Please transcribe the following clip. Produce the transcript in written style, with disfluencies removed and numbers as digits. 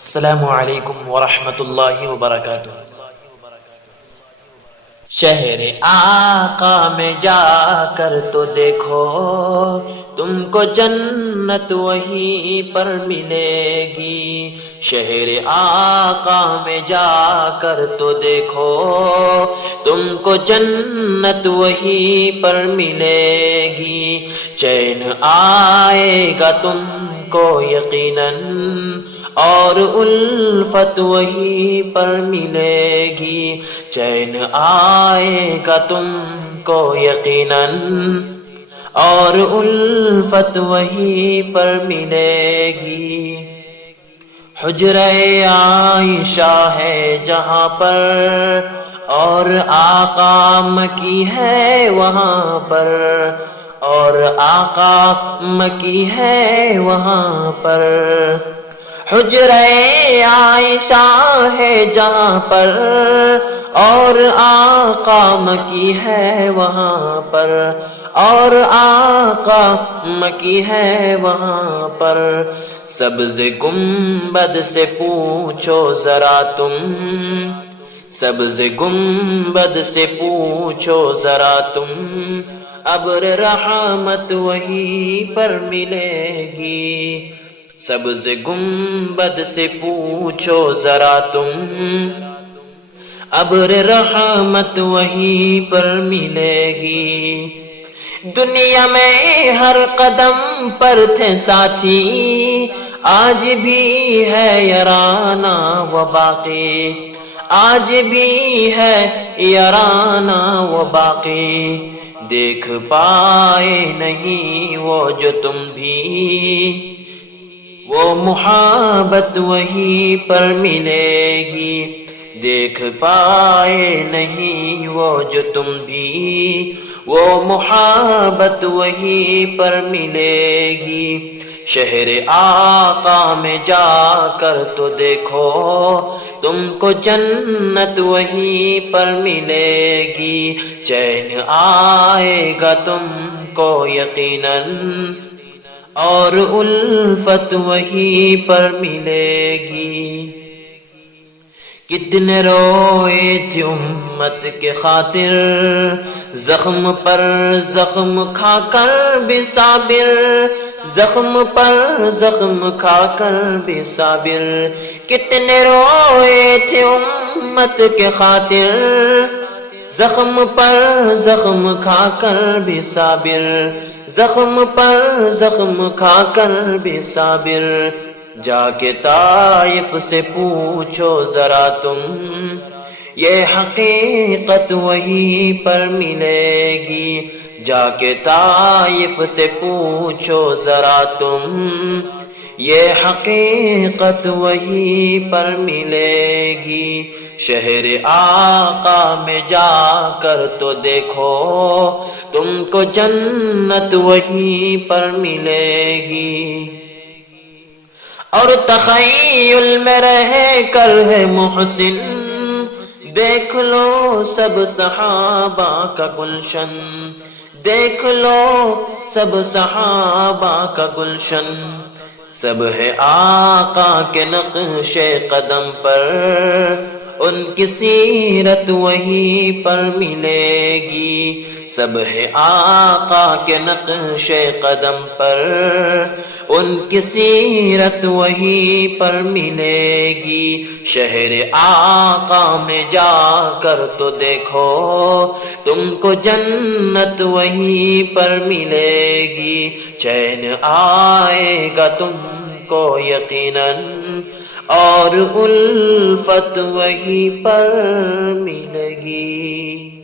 السلام علیکم ورحمۃ اللہ وبرکاتہ۔ شہر آقا میں جا کر تو دیکھو، تم کو جنت وہیں پر ملے گی۔ شہر آقا میں جا کر تو دیکھو، تم کو جنت وہیں پر ملے گی۔ چین آئے گا تم کو یقیناً، اور الفت وہیں پر ملے گی۔ چین آئے گا تم کو یقیناً، اور الفت وہیں پر ملے گی۔ حجرہ عائشہ ہے جہاں پر، اور آقا مکی ہے وہاں پر، اور آقا مکی ہے وہاں پر۔ حجرہ عائشہ ہے جہاں پر، اور آقا مکی ہے وہاں پر، اور آقا مکی ہے وہاں پر۔ سبز گنبد سے پوچھو ذرا تم، سبز گنبد سے پوچھو ذرا تم، ابر رحمت وہیں پر ملے گی۔ سبز گنبد سے پوچھو ذرا تم، ابر رحمت وہیں پر ملے گی۔ دنیا میں ہر قدم پر تھے ساتھی، آج بھی ہے یارانہ و باقی، آج بھی ہے یارانہ و باقی۔ دیکھ پائے نہیں وہ جو تم بھی، وہ محبت وہیں پر ملے گی۔ دیکھ پائے نہیں وہ جو تم بھی، وہ محبت وہیں پر ملے گی۔ شہر آقا میں جا کر تو دیکھو، تم کو جنت وہیں پر ملے گی۔ چین آئے گا تم کو یقیناً، اور الفت وہیں پر ملے گی۔ کتنے روئے تھے امت کے خاطر، زخم پر زخم کھا کر بھی صابر، زخم پر زخم کھا کر بھی صابر۔ کتنے روئے تھے امت کے خاطر، زخم پر زخم کھا کر بھی صابر، زخم پر زخم کھا کر بھی صابر۔ جا کے طائف سے پوچھو ذرا تم، یہ حقیقت وہیں پر ملے گی۔ جا کے طائف سے پوچھو ذرا تم، یہ حقیقت وہیں پر ملے گی۔ شہر آقا میں جا کر تو دیکھو، تم کو جنت وہیں پر ملے گی۔ اور تخیل میں رہ کر ہے محسن، دیکھ لو سب صحابہ کا گلشن، دیکھ لو سب صحابہ کا گلشن۔ سب ہے آقا کے نقش قدم پر، ان کی سیرت وہیں پر ملے گی۔ سب ہے آقا کے نقش قدم پر، ان کی سیرت وہیں پر ملے گی۔ شہر آقا میں جا کر تو دیکھو، تم کو جنت وہیں پر ملے گی۔ چین آئے گا تم کو یقیناً، اور الفت وہیں پر ملے گی۔